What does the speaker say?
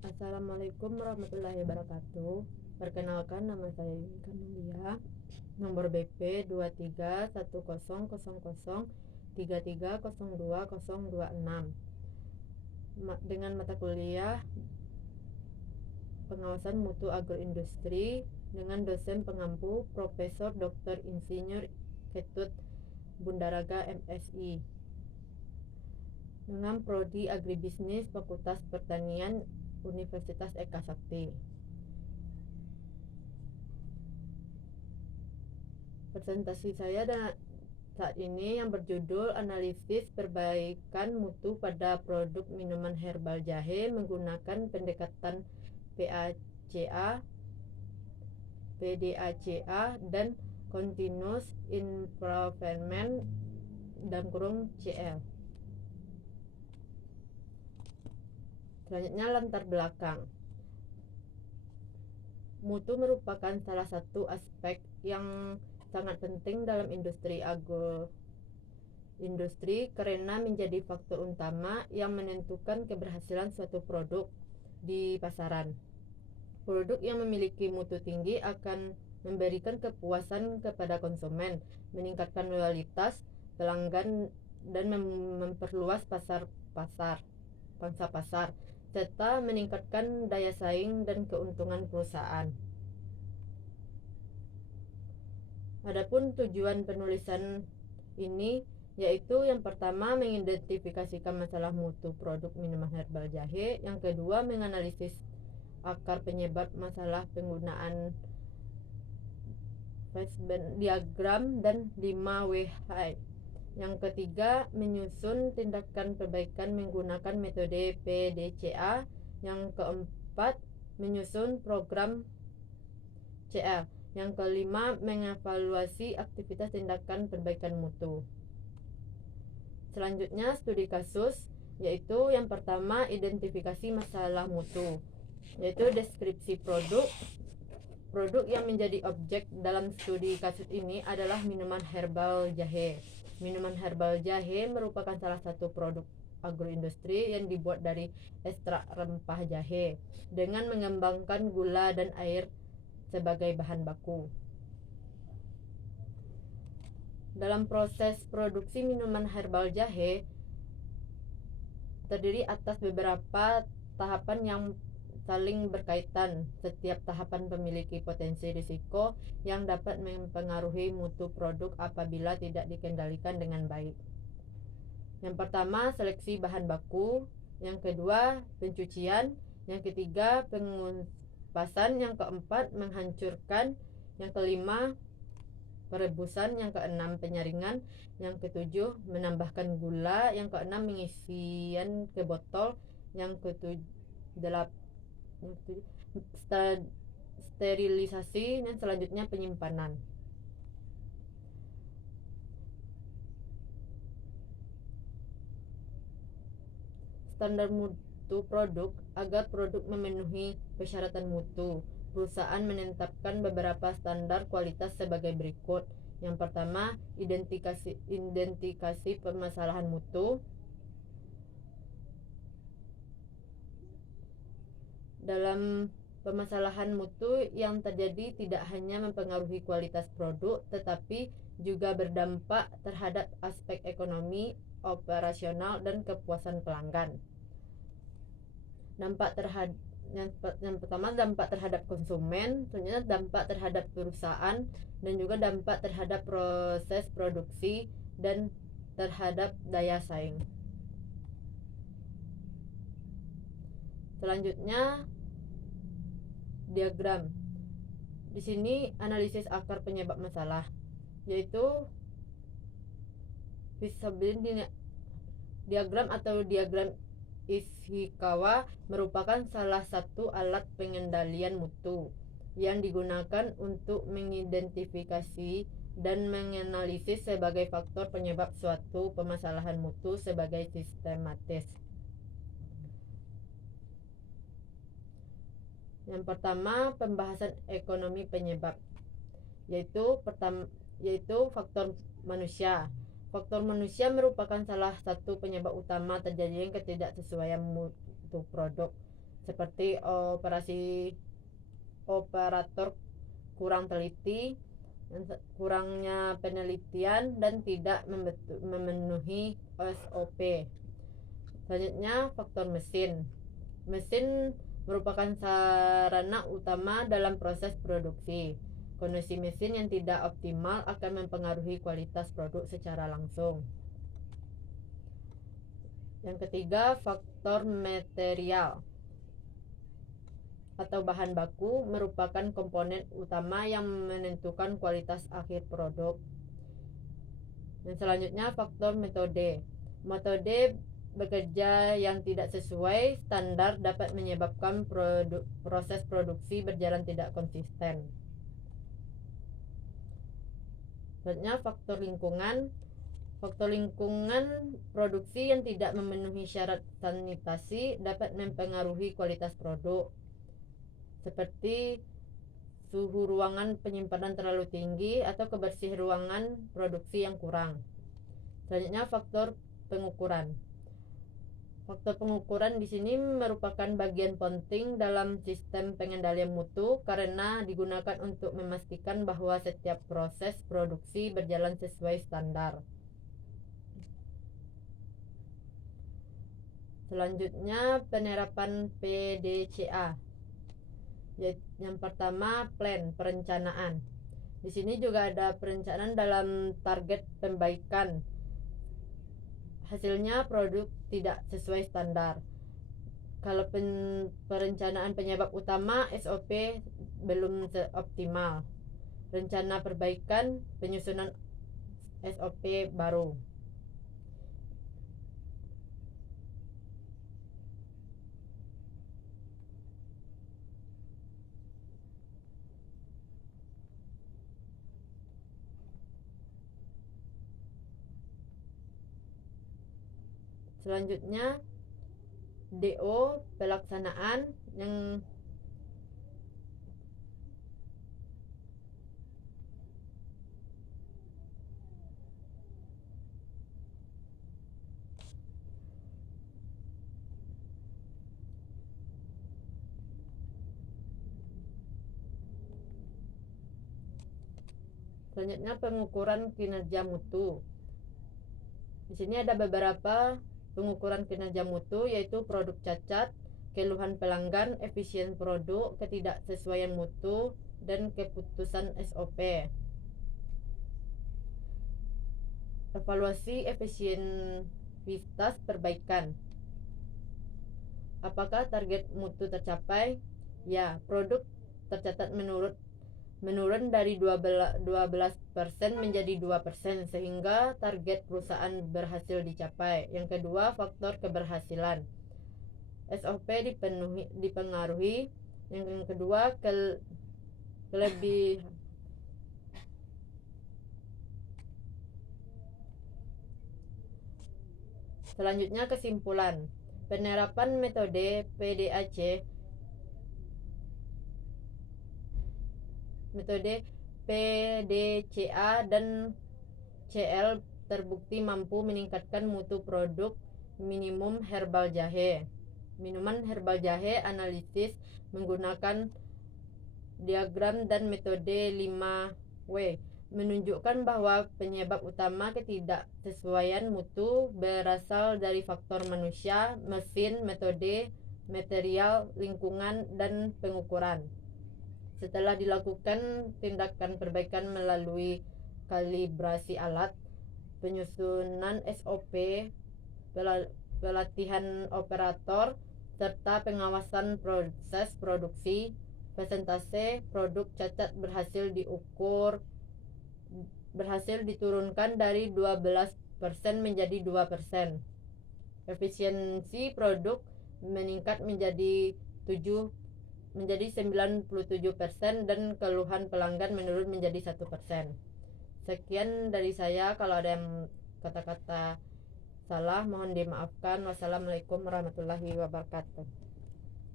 Assalamualaikum warahmatullahi wabarakatuh. Perkenalkan, nama saya Yunita Mulia. Nomor BP 23100033020026. Dengan mata kuliah Pengawasan Mutu Agroindustri dengan dosen pengampu Profesor Dr. Insinyur Ketut Bundaraga MSI. Dengan Prodi Agribisnis Fakultas Pertanian Universitas Eka Sakti. Presentasi saya saat ini yang berjudul analisis perbaikan mutu pada produk minuman herbal jahe menggunakan pendekatan PACA, PDACA, dan Continuous Improvement (CL). Selanjutnya, latar belakang. Mutu merupakan salah satu aspek yang sangat penting dalam industri karena menjadi faktor utama yang menentukan keberhasilan suatu produk di pasaran. Produk yang memiliki mutu tinggi akan memberikan kepuasan kepada konsumen, meningkatkan loyalitas pelanggan, dan memperluas pangsa pasar, serta meningkatkan daya saing dan keuntungan perusahaan. Adapun tujuan penulisan ini yaitu yang pertama mengidentifikasikan masalah mutu produk minuman herbal jahe, yang kedua menganalisis akar penyebab masalah penggunaan Weisband diagram dan 5WH. Yang ketiga menyusun tindakan perbaikan menggunakan metode PDCA. Yang keempat menyusun program CL. Yang kelima mengevaluasi aktivitas tindakan perbaikan mutu. Selanjutnya studi kasus, yaitu yang pertama identifikasi masalah mutu, yaitu deskripsi produk yang menjadi objek dalam studi kasus ini adalah minuman herbal jahe. Minuman herbal jahe merupakan salah satu produk agroindustri yang dibuat dari ekstrak rempah jahe dengan mengembangkan gula dan air sebagai bahan baku. Dalam proses produksi minuman herbal jahe terdiri atas beberapa tahapan yang saling berkaitan. Setiap tahapan memiliki potensi risiko yang dapat mempengaruhi mutu produk apabila tidak dikendalikan dengan baik. Yang pertama, seleksi bahan baku. Yang kedua, pencucian. Yang ketiga, pengupasan. Yang keempat, menghancurkan. Yang kelima, perebusan. Yang keenam, penyaringan. Yang ketujuh, menambahkan gula. Yang keenam, pengisian ke botol. Yang sterilisasi, dan selanjutnya penyimpanan. Standar mutu produk. Agar produk memenuhi persyaratan mutu, perusahaan menetapkan beberapa standar kualitas sebagai berikut. Yang pertama, identifikasi permasalahan mutu. Dalam permasalahan mutu yang terjadi tidak hanya mempengaruhi kualitas produk, tetapi juga berdampak terhadap aspek ekonomi, operasional, dan kepuasan pelanggan. Yang pertama, dampak terhadap konsumen, selanjutnya dampak terhadap perusahaan, dan juga dampak terhadap proses produksi dan terhadap daya saing. Selanjutnya, diagram. Di sini analisis akar penyebab masalah, yaitu diagram atau diagram Ishikawa merupakan salah satu alat pengendalian mutu yang digunakan untuk mengidentifikasi dan menganalisis sebagai faktor penyebab suatu permasalahan mutu sebagai sistematis. Yang pertama, pembahasan ekonomi penyebab, yaitu faktor manusia. Faktor manusia merupakan salah satu penyebab utama terjadinya ketidaksesuaian mutu produk. seperti operator kurang teliti, kurangnya penelitian, dan tidak memenuhi SOP. Selanjutnya, faktor mesin. Mesin merupakan sarana utama dalam proses produksi. Kondisi mesin yang tidak optimal akan mempengaruhi kualitas produk secara langsung. Yang ketiga, faktor material atau bahan baku merupakan komponen utama yang menentukan kualitas akhir produk. Dan selanjutnya, faktor metode. Metode bekerja yang tidak sesuai standar dapat menyebabkan proses produksi berjalan tidak konsisten. Selanjutnya, faktor lingkungan. Faktor lingkungan produksi yang tidak memenuhi syarat sanitasi dapat mempengaruhi kualitas produk, seperti suhu ruangan penyimpanan terlalu tinggi atau kebersihan ruangan produksi yang kurang. Selanjutnya, faktor pengukuran. Faktor pengukuran di sini merupakan bagian penting dalam sistem pengendalian mutu karena digunakan untuk memastikan bahwa setiap proses produksi berjalan sesuai standar. Selanjutnya, penerapan PDCA. Yang pertama, plan, perencanaan. Di sini juga ada perencanaan dalam target perbaikan. Hasilnya produk tidak sesuai standar. Kalau perencanaan penyebab utama, SOP belum optimal. Rencana perbaikan, penyusunan SOP baru. Selanjutnya, DO pelaksanaan. Yang selanjutnya, pengukuran kinerja mutu. Di sini ada beberapa pengukuran kinerja mutu, yaitu produk cacat, keluhan pelanggan, efisien produk, ketidaksesuaian mutu, dan keputusan SOP. Evaluasi efisiensitas perbaikan. Apakah target mutu tercapai? Ya, produk tercatat menurun dari 12% menjadi 2%, sehingga target perusahaan berhasil dicapai. Yang kedua, faktor keberhasilan. SOP dipengaruhi. Yang kedua, kelebihan. Selanjutnya, kesimpulan. Penerapan metode PDCA dan CL terbukti mampu meningkatkan mutu produk minuman herbal jahe analisis menggunakan diagram dan metode 5W menunjukkan bahwa penyebab utama ketidaksesuaian mutu berasal dari faktor manusia, mesin, metode, material, lingkungan, dan pengukuran. Setelah dilakukan tindakan perbaikan melalui kalibrasi alat, penyusunan SOP, pelatihan operator, serta pengawasan proses produksi, persentase produk cacat berhasil diturunkan dari 12% menjadi 2%. Efisiensi produk meningkat menjadi 97% dan keluhan pelanggan menurun menjadi 1%. Sekian dari saya. Kalau ada yang kata-kata salah mohon dimaafkan. Wassalamualaikum warahmatullahi wabarakatuh.